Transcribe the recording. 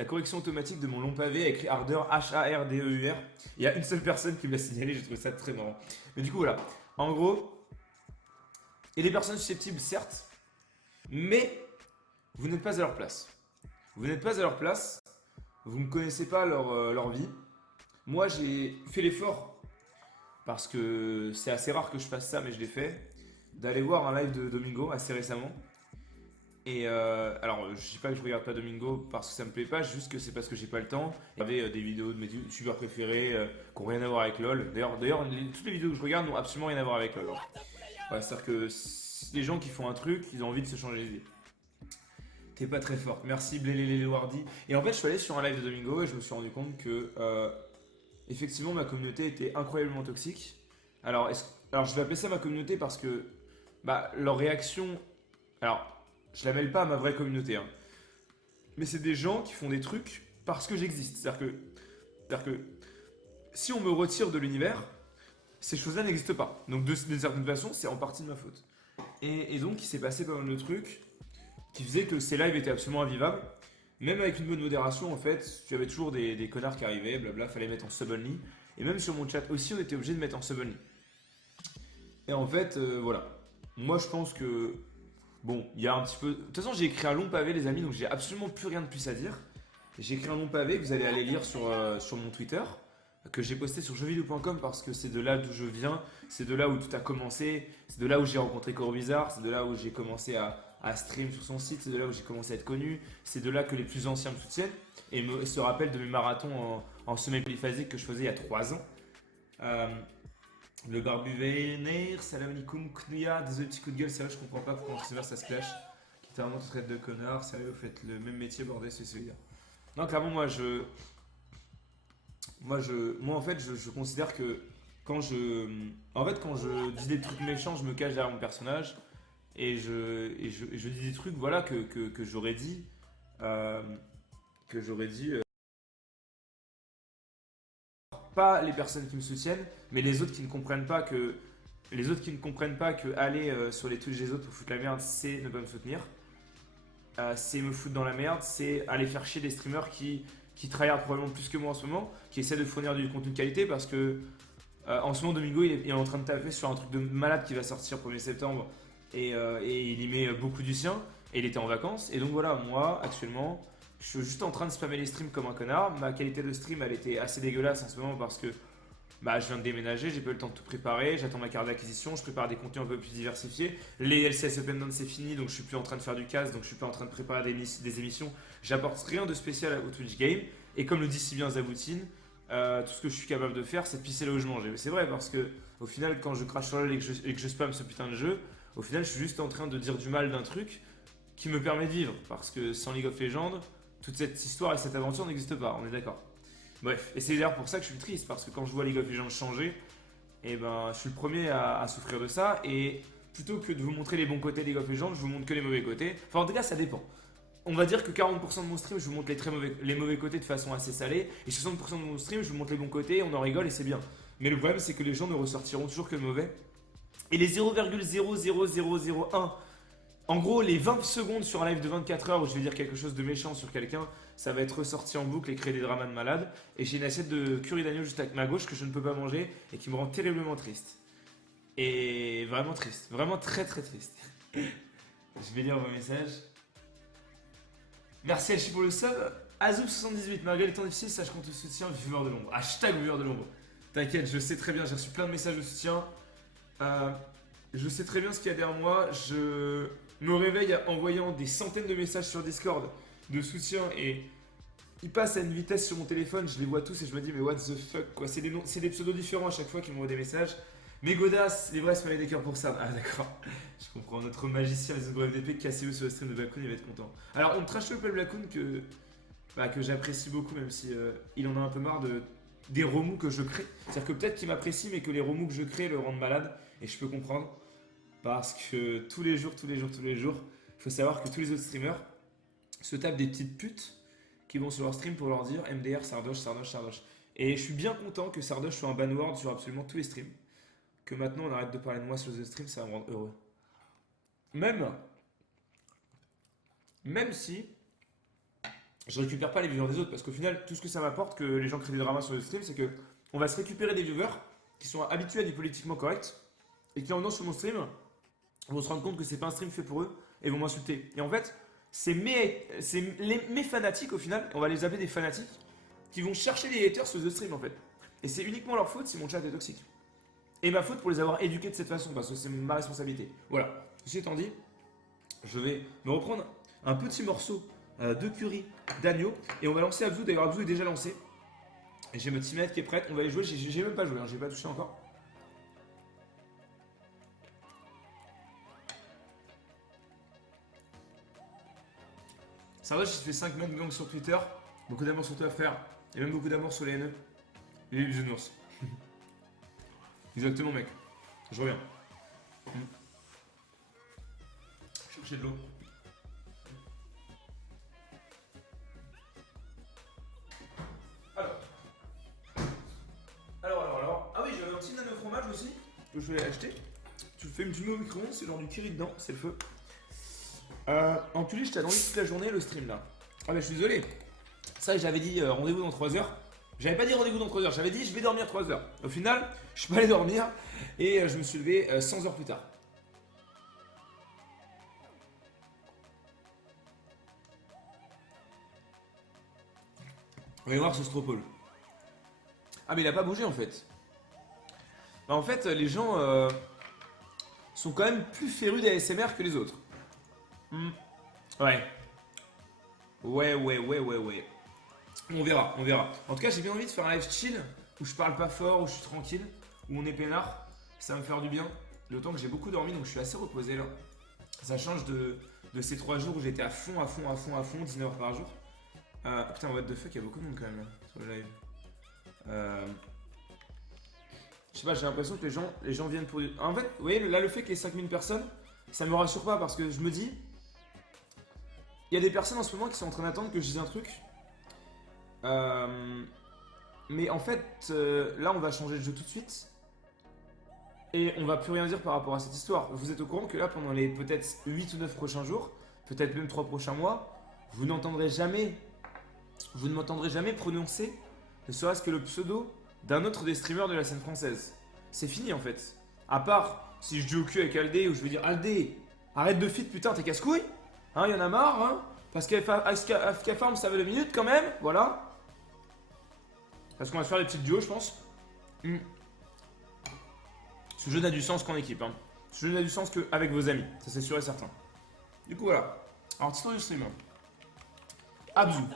la correction automatique de mon long pavé a écrit ardeur H-A-R-D-E-U-R. Il y a une seule personne qui me l'a signalé, j'ai trouvé ça très marrant. Mais du coup, voilà. En gros, il y a des personnes susceptibles, certes, mais vous n'êtes pas à leur place. Vous n'êtes pas à leur place, vous ne connaissez pas leur vie. Moi, j'ai fait l'effort, parce que c'est assez rare que je fasse ça, mais je l'ai fait, d'aller voir un live de Domingo assez récemment. Et alors, je ne dis pas que je regarde pas Domingo parce que ça me plaît pas, juste que c'est parce que j'ai pas le temps. Il y avait des vidéos de mes youtubeurs préférés qui n'ont rien à voir avec LoL. D'ailleurs, toutes les vidéos que je regarde n'ont absolument rien à voir avec LoL. Ouais, c'est-à-dire que les gens qui font un truc, ils ont envie de se changer les idées. T'es pas très forte. Merci Blélélé Wardy. Et en fait, je suis allé sur un live de Domingo et je me suis rendu compte que effectivement ma communauté était incroyablement toxique. Alors je vais appeler ça ma communauté parce que bah, leur réaction. Alors, je la mêle pas à ma vraie communauté, hein. Mais c'est des gens qui font des trucs parce que j'existe. C'est-à-dire que si on me retire de l'univers, ces choses-là n'existent pas. Donc d'une certaine façon, c'est en partie de ma faute. Et donc, il s'est passé pas mal de trucs qui faisaient que ces lives étaient absolument invivables. Même avec une bonne modération, en fait, tu avais toujours des connards qui arrivaient, blabla, fallait mettre en sub only. Et même sur mon chat aussi, on était obligé de mettre en sub only. Et en fait, voilà. Moi, je pense que bon, il y a un petit peu. De toute façon, j'ai écrit un long pavé, les amis, donc j'ai absolument plus rien de plus à dire. J'ai écrit un long pavé que vous allez aller lire sur mon Twitter, que j'ai posté sur jeuxvideo.com parce que c'est de là d'où je viens, c'est de là où tout a commencé, c'est de là où j'ai rencontré Corvizard, c'est de là où j'ai commencé à stream sur son site, c'est de là où j'ai commencé à être connu, c'est de là que les plus anciens me soutiennent et se rappellent de mes marathons en semaine polyphasique que je faisais il y a 3 ans. Euh, le barbu vénère, salam alaikum, Knuya, désolé petit coup de gueule, sérieux je comprends pas pourquoi en streamer ça se clash. Littéralement tu traites de connard, sérieux vous faites le même métier bordel c'est celui-là. Non clairement moi en fait je considère que quand je dis des trucs méchants je me cache derrière mon personnage et je dis des trucs voilà que j'aurais dit euh, que j'aurais dit pas les personnes qui me soutiennent, mais les autres qui ne comprennent pas que aller sur les Twitch des autres pour foutre la merde, c'est ne pas me soutenir. C'est me foutre dans la merde, c'est aller faire chier des streamers qui tryhard probablement plus que moi en ce moment, qui essaient de fournir du contenu de qualité parce que en ce moment Domingo il est en train de taper sur un truc de malade qui va sortir 1er septembre et il y met beaucoup du sien et il était en vacances. Et donc voilà, moi actuellement je suis juste en train de spammer les streams comme un connard. Ma qualité de stream elle était assez dégueulasse en ce moment parce que bah, je viens de déménager, j'ai pas eu le temps de tout préparer, j'attends ma carte d'acquisition, je prépare des contenus un peu plus diversifiés. Les LCS Open Down c'est fini donc je suis plus en train de faire du cast, donc je suis pas en train de préparer des émissions. J'apporte rien de spécial au Twitch Game et comme le dit si bien Zaboutine, tout ce que je suis capable de faire c'est de pisser là où je mange. Mais c'est vrai parce que au final quand je crache sur LoL et que je spam ce putain de jeu, au final je suis juste en train de dire du mal d'un truc qui me permet de vivre. Parce que sans League of Legends, toute cette histoire et cette aventure n'existe pas, on est d'accord. Bref, et c'est d'ailleurs pour ça que je suis triste, parce que quand je vois League of Legends changer, eh ben, je suis le premier à souffrir de ça, et plutôt que de vous montrer les bons côtés de League of Legends, je vous montre que les mauvais côtés. Enfin, en tout cas, ça dépend. On va dire que 40% de mon stream, je vous montre les mauvais côtés de façon assez salée, et 60% de mon stream, je vous montre les bons côtés, on en rigole et c'est bien. Mais le problème, c'est que les gens ne ressortiront toujours que le mauvais. Et les 0,00001 en gros, les 20 secondes sur un live de 24 heures où je vais dire quelque chose de méchant sur quelqu'un, ça va être ressorti en boucle et créer des dramas de malade. Et j'ai une assiette de curry d'agneau juste à ma gauche que je ne peux pas manger et qui me rend terriblement triste. Et vraiment triste. Vraiment très très triste. Je vais lire vos messages. Merci Hachi pour le sub. Azoub78, malgré les temps difficiles, sache qu'on te soutient, viveur de l'ombre. Hashtag viveur de l'ombre. T'inquiète, je sais très bien, j'ai reçu plein de messages de soutien. Je sais très bien ce qu'il y a derrière moi. Je me réveille en voyant des centaines de messages sur Discord de soutien et ils passent à une vitesse sur mon téléphone. Je les vois tous et je me dis, mais what the fuck quoi. C'est des pseudos différents à chaque fois qui m'envoient des messages. Mais Godas, les vrais se des cœurs pour ça. Ah d'accord, je comprends. Notre magicien, les autres FDP, cassez-vous sur le stream de Blackcoon, il va être content. Alors on trash le Blackcoon que j'apprécie beaucoup, même si il en a un peu marre des remous que je crée. C'est-à-dire que peut-être qu'il m'apprécie, mais que les remous que je crée le rendent malade. Et je peux comprendre. Parce que tous les jours, il faut savoir que tous les autres streamers se tapent des petites putes qui vont sur leur stream pour leur dire MDR, Sardoche, Sardoche, Sardoche. Et je suis bien content que Sardoche soit un banword sur absolument tous les streams. Que maintenant on arrête de parler de moi sur les streams, ça va me rendre heureux. Même si je récupère pas les viewers des autres parce qu'au final, tout ce que ça m'apporte que les gens créent des dramas sur le stream, c'est que on va se récupérer des viewers qui sont habitués à du politiquement correct et qui en venant sur mon stream vont se rendre compte que c'est pas un stream fait pour eux et vont m'insulter. Et en fait, mes fanatiques au final, on va les appeler des fanatiques, qui vont chercher les haters sur le stream en fait. Et c'est uniquement leur faute si mon chat est toxique. Et ma faute pour les avoir éduqués de cette façon parce que c'est ma responsabilité. Voilà. Ceci étant dit, je vais me reprendre un petit morceau de curry d'agneau et on va lancer Abzou. D'ailleurs, Abzou est déjà lancé. Et j'ai ma teammate qui est prête. On va aller jouer. J'ai même pas joué, hein. J'ai pas touché encore. Sardoche, il se fait 5 mètres gang sur Twitter. Beaucoup d'amour sur toi, frère. Et même beaucoup d'amour sur les NE. Les bisounours. Exactement, mec. Je reviens. Chercher de l'eau. Alors. Ah oui, j'avais un petit nano fromage aussi que je vais acheter. Tu le fais une mets au micro-ondes, c'est genre du kiri dedans, c'est le feu. En plus, je t'ai dormi toute la journée le stream là. Ah bah je suis désolé. Ça, j'avais dit rendez-vous dans 3 heures. J'avais pas dit rendez-vous dans 3 heures, j'avais dit je vais dormir 3 heures. Au final, je suis pas allé dormir et je me suis levé 100 heures plus tard. On va voir ce stropole. Ah mais il a pas bougé en fait. Bah, en fait, les gens sont quand même plus férus d'ASMR que les autres. Ouais. Ouais. On verra. En tout cas, j'ai bien envie de faire un live chill où je parle pas fort, où je suis tranquille, où on est peinard. Ça va me faire du bien. Le temps que j'ai beaucoup dormi, donc je suis assez reposé là. Ça change de ces 3 jours où j'étais à fond, 19 heures par jour. Putain, what the fuck, il y a beaucoup de monde quand même là sur le live. Je sais pas, j'ai l'impression que les gens viennent pour. En fait, vous voyez, là, le fait qu'il y ait 5000 personnes, ça me rassure pas parce que je me dis. Il y a des personnes en ce moment qui sont en train d'attendre que je dise un truc. Mais en fait, là, on va changer de jeu tout de suite. Et on va plus rien dire par rapport à cette histoire. Vous êtes au courant que là, pendant les peut-être 8 ou 9 prochains jours, peut-être même 3 prochains mois, vous ne m'entendrez jamais prononcer ne serait-ce que le pseudo d'un autre des streamers de la scène française. C'est fini en fait. À part si je dis au cul avec Aldé ou je veux dire Aldé, arrête de feed, putain, t'es casse-couille. Hein, y en a marre, hein. Parce qu'AFK Farm ça veut la minute quand même, voilà. Parce qu'on va se faire des petites duos, je pense. Ce jeu n'a du sens qu'en équipe, hein. Ce jeu n'a du sens qu'avec vos amis, ça c'est sûr et certain. Du coup voilà. Alors, titre du stream. Abzou.